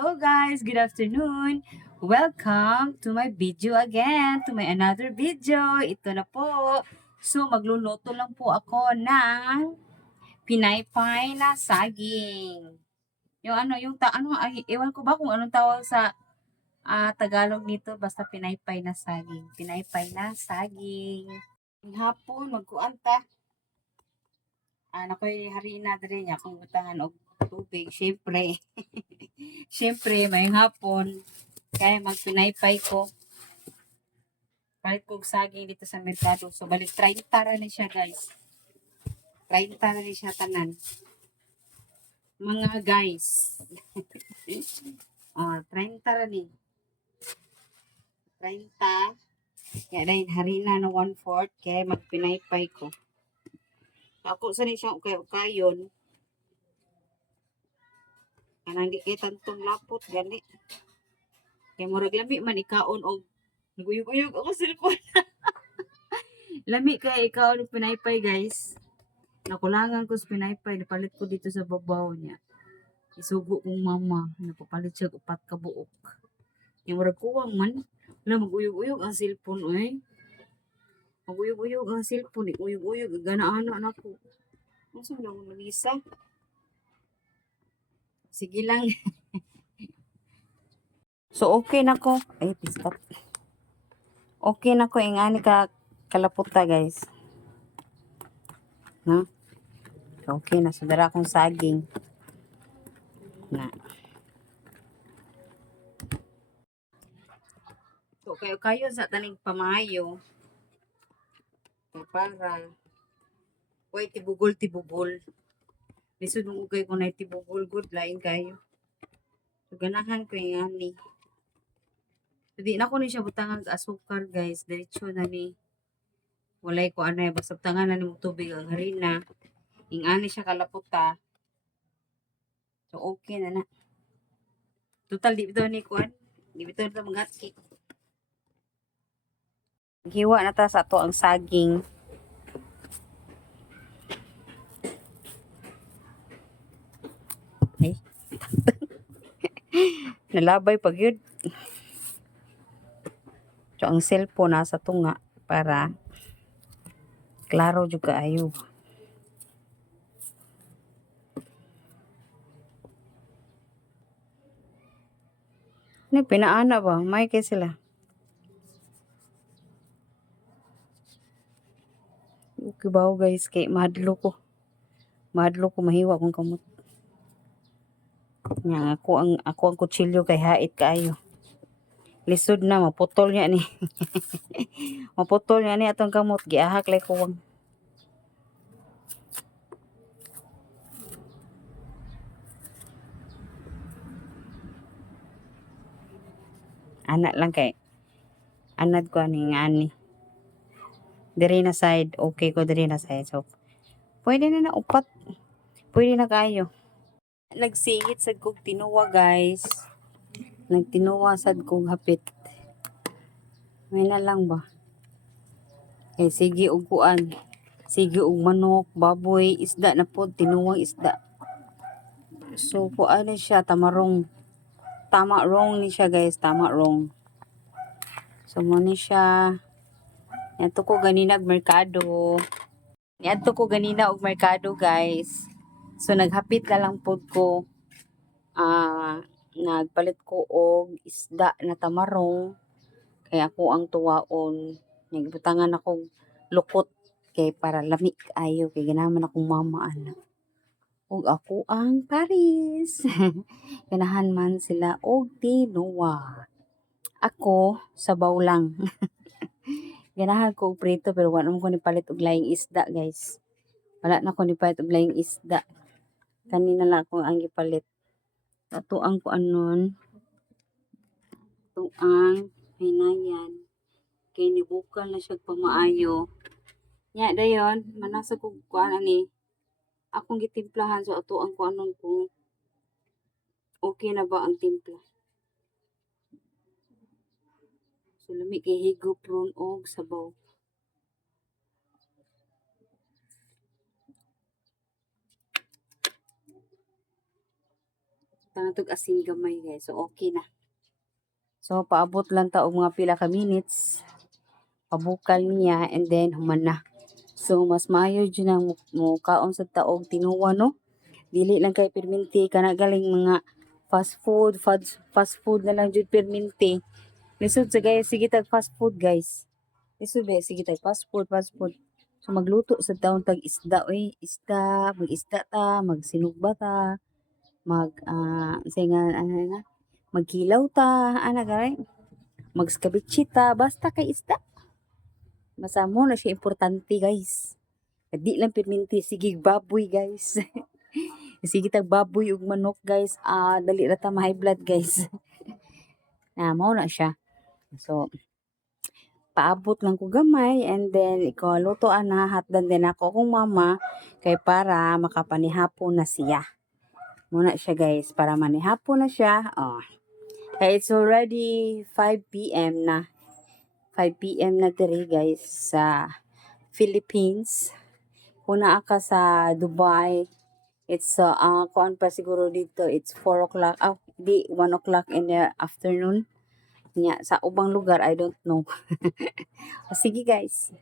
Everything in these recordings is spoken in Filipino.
Hello guys, good afternoon. Welcome to my video again, to my another video. Ito na po. So magluluto lang po ako ng pinaypay na saging. Yung ano, yung ta ano, ay, ewan ko ba kung anong tawag sa ah, Tagalog nito, basta pinaypay na saging. Pinaypay na saging. Hapon, magkuanta. Ah, nakoy harina diri niya kung butangan og tubig, syempre. syempre, may hapon. Kaya magpinaypay ko. Palit ko og saging dito sa merkado. So, balik 30 ra ni siya, guys. 30 ra ni siya tanan. Mga guys. ah, 30 ra ni. 30. Kaya dahil harina na 1-4. Kaya magpinaypay ko. Ako sa ni siyang ukay-ukayon. Kanang di kay tantong lapot gani. Kay murag lami man ikaon og naguyog-uyog ako cellphone. lami kay ikaon og pinaypay guys. Nakulangan ko sa pinaypay, napalit ko dito sa babaw niya. Isugo kong mama, napapalit siya upat ka buok. Yung murag kuwang man, wala maguyog-uyog ang cellphone oy. Maguyog-uyog ang cellphone, uyog-uyog ganaana na ko. Ano sa mga malisa? Sige lang. so, okay na ko. Ay, stop. Okay na ko. Ingani ka kalaputa, guys. Na? Okay na. Sudara akong saging. Na. So, kayo kayo sa taning pamayo. Para. Way, tibugol, tibugol. Lisod mong ugay ko na tibugol good lain kayo. So, ganahan ko yung ani. So, di na ko ni siya butangan sa asukar guys. Diretso na ni. Walay ko anay. Basta butangan na ni mong tubig ang harina. Ing ani siya kalaputa. So, okay na na. Total, di bito ni kuan. Di bito na mangatki. Hiwa na ta sa to ang saging. Ay. Nalabay pag yun. So, ang cellphone nasa tunga para klaro juga ayo. Ni pinaana ba? May kay sila. Okay ba guys kay madlo ko. Madlo ko mahiwa kung kamot. Nga ako ang ako ang kutsilyo kay hait kaayo. Lisod na maputol niya ni. maputol niya ni atong kamot giahak lay ko wang. Anak lang kay anad ko ani nga ani. Diri na side, okay ko diri na side. So, pwede na na upat. Pwede na kayo nagsingit sad kog tinuwa guys. Nagtinuwa sad kog hapit. May na lang ba? Eh sige og kuan. Sige og manok baboy isda na pod tinuwang isda. So kuan ni siya tamarong tama wrong ni siya guys. Tama wrong so mo ni siya. Yato ko ganina og merkado. Yato ko ganina og merkado guys. So naghapit na lang pod ko. Ah nagpalit ko og isda na tamarong. Kay ako ang tuwaon nagbutangan ako lukot kay para lami ayo kay ganaman akong mama ana ug ako ang Paris. Ganahan man sila og tinuwa ako sabaw lang. Ganahan ko og prito pero wala naman ko ni palit og laing isda guys. Wala na ko ni palit og laing isda kanina lang ako ang gipalit Tatuang ko anon. Tuang. Hinayan. Kay nibukal na siya pamaayo. Nya dayon, manasa ko kuan ani. Akong gitimplahan so ato ang kuanon kung okay na ba ang timpla. So lami kay higop ron og sabaw. Butang natog asin gamay guys. So okay na. So paabot lang ta og mga pila ka minutes. Pabukal niya and then human na. So mas maayo jud nang mo- mo kaon sa taog tinuwa no. Dili lang kay perminti kana galing mga fast food, fast, fast food na lang jud perminti. Lisod sa guys, sige tag fast food guys. Lisod ba sige tag fast food, fast food. So magluto sa taon tag isda oy, isda, mag-isda ta, magsinugba ta, mag ah say nga ano na, magkilaw ta, ana garay. Magskabitsi ta, basta kay isda. Basta mo na siya importante guys. Di lang perminti sige baboy guys. sige tag baboy ug manok guys. Ah dali ra ta ma-high blood guys. na mao na siya. So paabot lang ko gamay and then ikaw luto ana hatdan din ako kung mama kay para makapanihapon na siya. Muna siya guys para manihapon na siya. Oh. It's already 5 p.m. na. 5 p.m. na diri guys sa Philippines. Una ka sa Dubai. It's uh, uh kuan pa siguro dito. It's 4 o'clock. Ah, di 1 o'clock in the afternoon. Nya sa ubang lugar I don't know. Sige guys.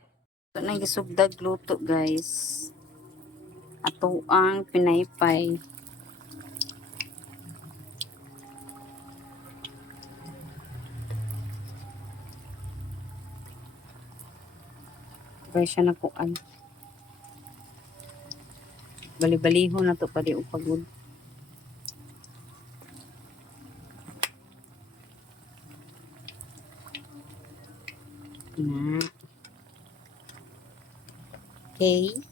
Ito na gisugdag luto guys. Ato ang pinaypay. Kaya siya na kuan. Bali-baliho na to pali upagod. Na. Okay.